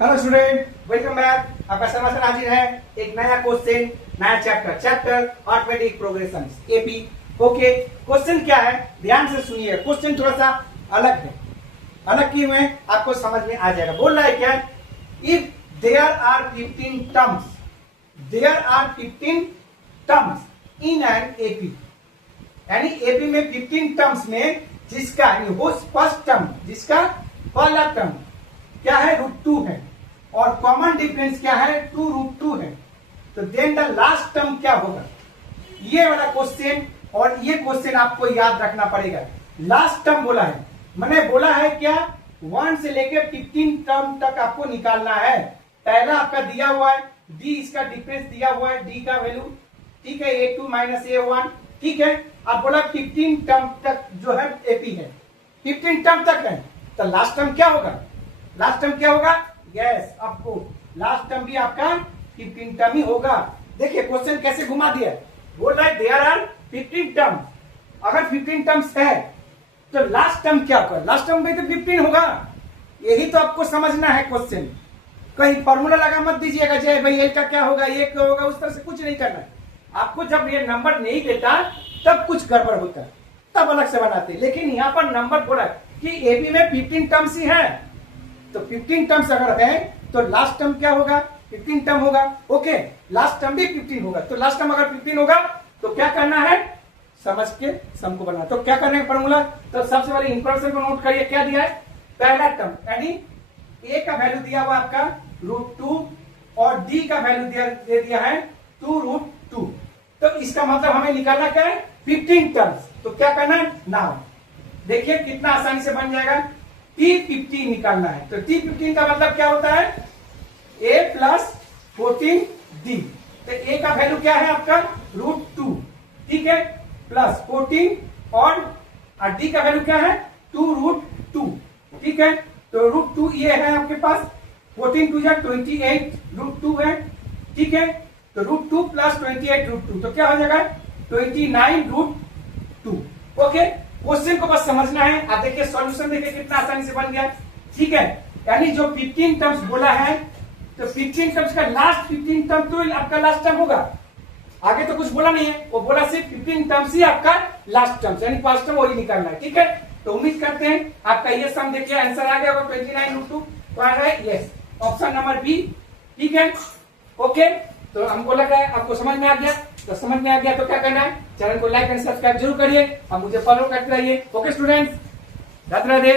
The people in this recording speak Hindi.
Hello student, welcome back. आपका समाचार हाजिर है एक नया क्वेश्चन, नया chapter arithmetic progression AP. Okay, question क्या है ध्यान से सुनिए। क्वेश्चन थोड़ा सा अलग है, अलग क्यों है आपको समझ में आ जाएगा। बोल रहा है क्या, if there are 15 terms, there are 15 terms in an AP, यानी एपी में 15 टर्म्स में जिसका वो फर्स्ट टर्म, जिसका पहला टर्म क्या है √2 है और कॉमन डिफरेंस क्या है 2√2 है, तो देन द लास्ट टर्म क्या होगा। ये वाला क्वेश्चन, और ये क्वेश्चन आपको याद रखना पड़ेगा। लास्ट टर्म बोला है, मैंने बोला है क्या 1 से लेकर 15 टर्म तक आपको निकालना है। पहला आपका दिया हुआ है डी, इसका डिफरेंस दिया हुआ है डी का वैल्यू, ठीक है, A2 - A1, ठीक है। आप बोला 15 टर्म तक जो है एपी है, 15 टर्म तक है, तो लास्ट टर्म क्या होगा, लास्ट टर्म क्या होगा, यस आपको लास्ट टर्म भी आपका 15 टर्म ही होगा। देखिए क्वेश्चन कैसे घुमा दिया, बोल रहा है देयर आर 15 टर्म, अगर 15 टर्म्स है तो लास्ट टर्म क्या होगा, लास्ट टर्म भी तो 15 होगा। यही तो आपको समझना है क्वेश्चन, कहीं फॉर्मूला लगा मत दीजिएगा जय भाई एल का क्या होगा, ये क्या होगा, उस तरह से कुछ नहीं करना है आपको। जब ये नंबर नहीं देता तब कुछ गड़बड़ होता है, तब अलग से बनाते। लेकिन यहाँ पर नंबर बोला कि एपी में 15 टर्म्स ही है, तो 15 टर्म्स अगर है तो लास्ट टर्म क्या होगा, 15 टर्म होगा। ओके, लास्ट टर्म भी 15 होगा, तो लास्ट टर्म अगर 15 होगा तो क्या करना है, समझ के सम को बनाना। तो क्या करने का फॉर्मूला, तो सबसे पहले इंप्रेशन को नोट करिए। क्या दिया है, पहला टर्म यानी ए का वैल्यू दिया हुआ आपका √2 और डी का वैल्यू दे दिया है 2√2, तो इसका मतलब हमें निकालना क्या है 15 टर्म्स। तो क्या करना है, नाउ देखिए कितना आसानी से बन जाएगा, T15 निकालना है। तो T15 का मतलब क्या होता है, A + 14D। तो A का वैल्यू क्या है आपका √2, ठीक है, प्लस 14 और D का वैल्यू क्या है 2√2, ठीक है। तो √2 ये है आपके पास, 14 2 28, √2 है, ठीक है। तो √2 + 28 √2, तो क्या हो जाएगा 29√2। ओके, क्वेश्चन को बस समझना है। आप देखिए सॉल्यूशन देखिए कितना आसानी से बन गया, ठीक है। यानी जो 15 टर्म्स बोला है, तो 15 टर्म्स का लास्ट 15 टर्म तो आपका लास्ट टर्म होगा, आगे तो कुछ बोला नहीं है, वो बोला सिर्फ 15 टर्म्स ही आपका लास्ट टर्म्स, यानी फर्स्ट टर्म वही निकालना है, ठीक है। तो उम्मीद करते हैं आपका ये सम देखिए आंसर आ गया होगा 29√2, तो आ रहा है यस ऑप्शन नंबर बी, ठीक है। ओके, तो हमको लग रहा है आपको समझ में आ गया। तो समझ में आ गया तो क्या करना है, चैनल को लाइक एंड सब्सक्राइब जरूर करिए और मुझे फॉलो करते रहिए। Okay students, Radhe Radhe.